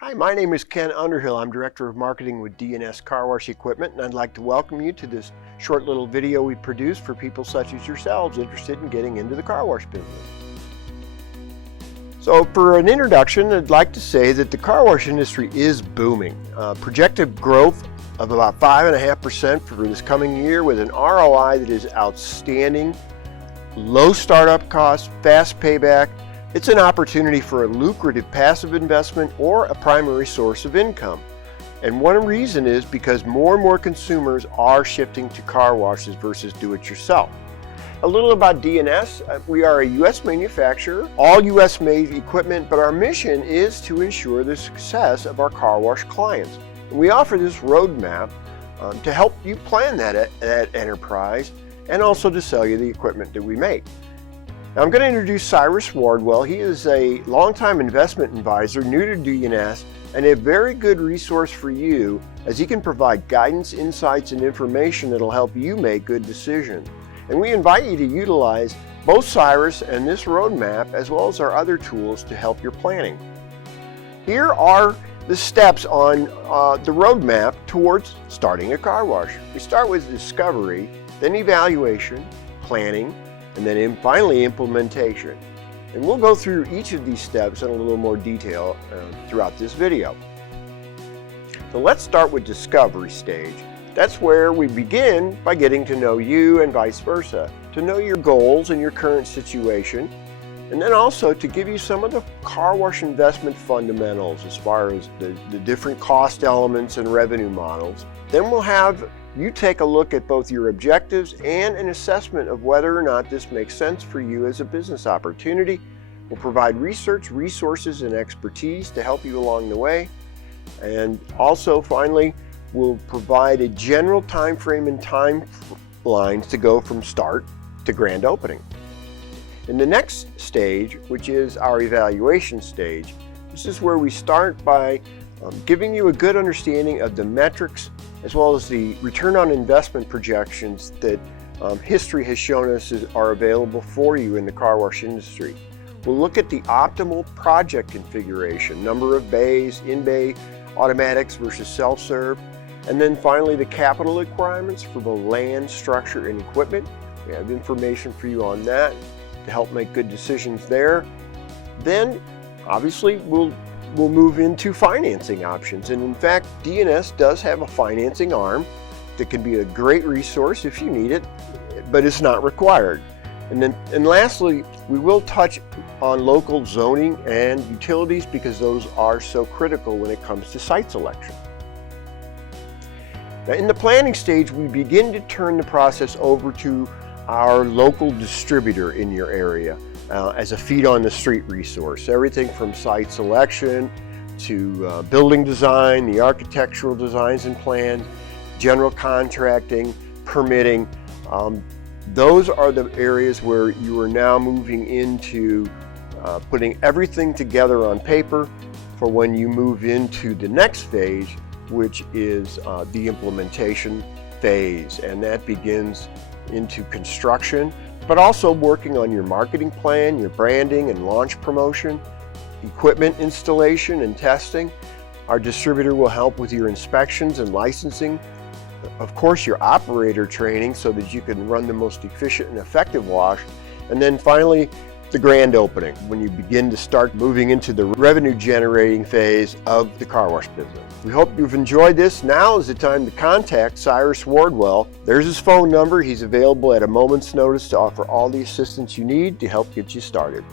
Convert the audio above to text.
Hi, my name is Ken Underhill. I'm Director of Marketing with D&S Car Wash Equipment, and I'd like to welcome you to this short little video we produce for people such as yourselves interested in getting into the car wash business. So for an introduction, I'd like to say that the car wash industry is booming. Projected growth of about 5.5% for this coming year with an ROI that is outstanding, low startup costs, fast payback. It's an opportunity for a lucrative passive investment or a primary source of income. And one reason is because more and more consumers are shifting to car washes versus do-it-yourself. A little about D&S. We are a U.S. manufacturer, all U.S. made equipment, but our mission is to ensure the success of our car wash clients. And we offer this roadmap to help you plan that enterprise and also to sell you the equipment that we make. Now, I'm going to introduce Cyrus Wardwell. He is a longtime investment advisor, new to D&S, and a very good resource for you as he can provide guidance, insights, and information that will help you make good decisions. And we invite you to utilize both Cyrus and this roadmap as well as our other tools to help your planning. Here are the steps on the roadmap towards starting a car wash. We start with discovery, then evaluation, planning, and then finally implementation. And we'll go through each of these steps in a little more detail throughout this video. So let's start with discovery stage. That's where we begin by getting to know you and vice versa, to know your goals and your current situation, and then also to give you some of the car wash investment fundamentals as far as the different cost elements and revenue models. Then we'll have you take a look at both your objectives and an assessment of whether or not this makes sense for you as a business opportunity. We'll provide research, resources, and expertise to help you along the way. And also, finally, we'll provide a general time frame and timelines to go from start to grand opening. In the next stage, which is our evaluation stage, this is where we start by giving you a good understanding of the metrics as well as the return on investment projections that history has shown us are available for you in the car wash industry. We'll look at the optimal project configuration, number of bays, in-bay automatics versus self-serve, and then finally the capital requirements for the land, structure, and equipment. We have information for you on that to help make good decisions there. Then, obviously, we'll move into financing options. And in fact, D&S does have a financing arm that can be a great resource if you need it, but it's not required. And lastly, we will touch on local zoning and utilities because those are so critical when it comes to site selection. Now, in the planning stage, we begin to turn the process over to our local distributor in your area as a feet on the street resource. Everything from site selection to building design, the architectural designs and plans, general contracting, permitting. Those are the areas where you are now moving into putting everything together on paper for when you move into the next phase, which is the implementation phase, and that begins into construction, but also working on your marketing plan, your branding and launch promotion, equipment installation and testing. Our distributor will help with your inspections and licensing. Of course, your operator training so that you can run the most efficient and effective wash. And then finally, the grand opening, when you begin to start moving into the revenue generating phase of the car wash business. We hope you've enjoyed this. Now is the time to contact Cyrus Wardwell. There's his phone number. He's available at a moment's notice to offer all the assistance you need to help get you started.